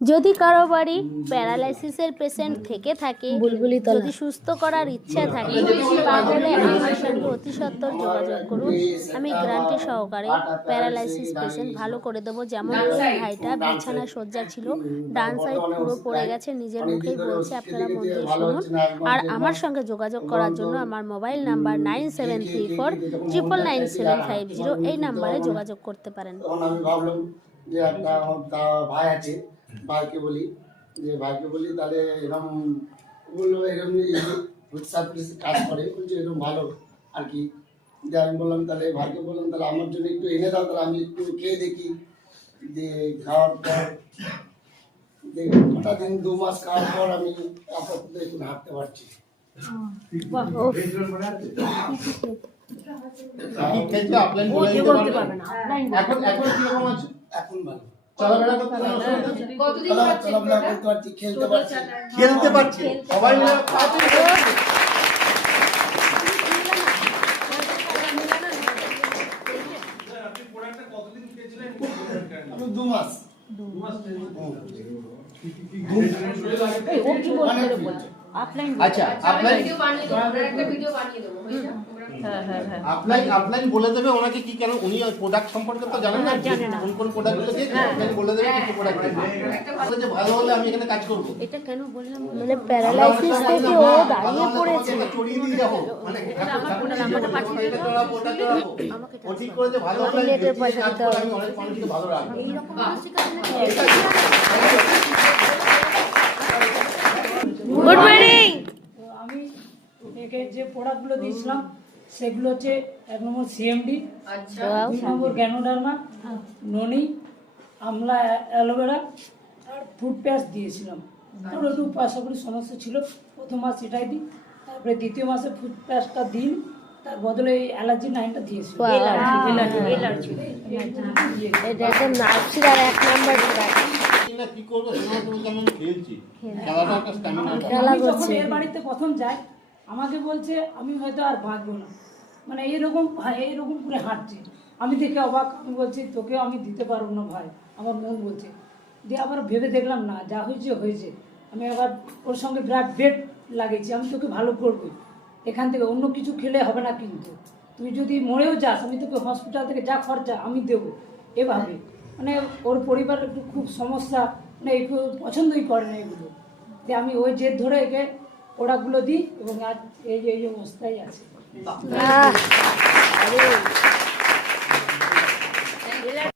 যদি কারো বাড়ি প্যারালাইসিসের পেশেন্ট থেকে থাকে, যদি সুস্থ করার ইচ্ছা থাকে, তাহলে আমার সঙ্গে অতি সত্বর যোগাযোগ করুন। আমি গ্যারান্টি সহকারে প্যারালাইসিস পেশেন্ট ভালো করে দেবো। যেমন এই ভাইটা বিছানায় শয্যা ছিল, ডান সাইড পুরো পড়ে গেছে, নিজের মুখেই বলছে, আপনারা মন দিয়ে শুনুন। আর আমার সঙ্গে যোগাযোগ করার জন্য আমার মোবাইল নাম্বার 9734999750, এই নাম্বারে যোগাযোগ করতে পারেন। যে একটা ভাই আছে, ভাইকে বলি তাহলে এরকম বললো এরকম ফুড সার্ভিস কাজ করে, বলছে এরকম ভালো আর কি। যে আমি বললাম তাহলে ভাইকে বললাম তাহলে আমার জন্য একটু এনে দাও, তাহলে আমি একটু খেয়ে দেখি। দিয়ে খাওয়ার পর গোটা দিন 2 মাস খাওয়ার পর আমি আপাতত একটু হাঁটতে পারছি। এখন ভালো চলাফেরা করতে পারছি, খেলতে পারছি সবাই মিলে। আমি 2 মাস। আচ্ছা, আপলাইন বলে দেবে ওনাকে কি, কেন উনি প্রোডাক্ট সম্পর্কে তো জানেন না, কোন প্রোডাক্টগুলো দিয়ে আপলাইন বলে দেবে কি প্রোডাক্ট দিয়ে ভালো হলে আমি এখানে কাজ করব। এটা কেন বললাম, মানে প্যারালাইসিস থেকে ও দাঁড়িয়ে পড়েছে। চড়িয়ে দিয়ে যাবো, মানে ও ঠিক করে যে ভালো হলে নেটের পয়সা দিতে হবে। আমি অনেক মানুষকে ভালো রাখবো। Good morning. আমি একে যে প্রোডাক্টগুলো দিয়েছিলাম সেগুলো হচ্ছে 1 নম্বর সিএমডি, 2 নম্বর গ্যানোডার্মা, ননি, আমলা অ্যালোভেরা আর ফ্রুট প্যাস্ট দিয়েছিলাম। তারপর একটু পয়সা করি সমস্যা ছিল, প্রথম মাস এটাই দিই, তারপরে দ্বিতীয় মাসে ফ্রুট প্যাস্টটা দিন, তার বদলে এই অ্যালার্জি 9টা দিয়েছিল। এটা একদম নার্সিরার 1 নাম্বার কি করবো আমি খেলছি, খেলাটা একটা স্ট্যামিনা। আমি যখন এর বাড়িতে প্রথম যাই আমাকে বলছে আমি হয়তো আর বাঁচবো না, মানে এইরকম করে হাঁটছে। আমি দেখে অবাক, আমি বলছি তোকেও আমি দিতে পারবো না ভাই, আমার মন বলছে। দিয়ে আবার ভেবে দেখলাম না, যা হয়েছে। আমি আবার ওর সঙ্গে বিরাট বেড লাগিয়েছি, আমি তোকে ভালো করবো, এখান থেকে অন্য কিছু খেলে হবে না, কিন্তু তুই যদি মরেও যাস আমি তোকে হসপিটাল থেকে যা খরচা আমি দেবো। এভাবে মানে ওর পরিবার একটু খুব সমস্যা, মানে একটু পছন্দই করে না এগুলো। যে আমি ওই জেদ ধরে একে প্রোডাক্টগুলো দিই এবং আজ এই যে অবস্থায় আছে।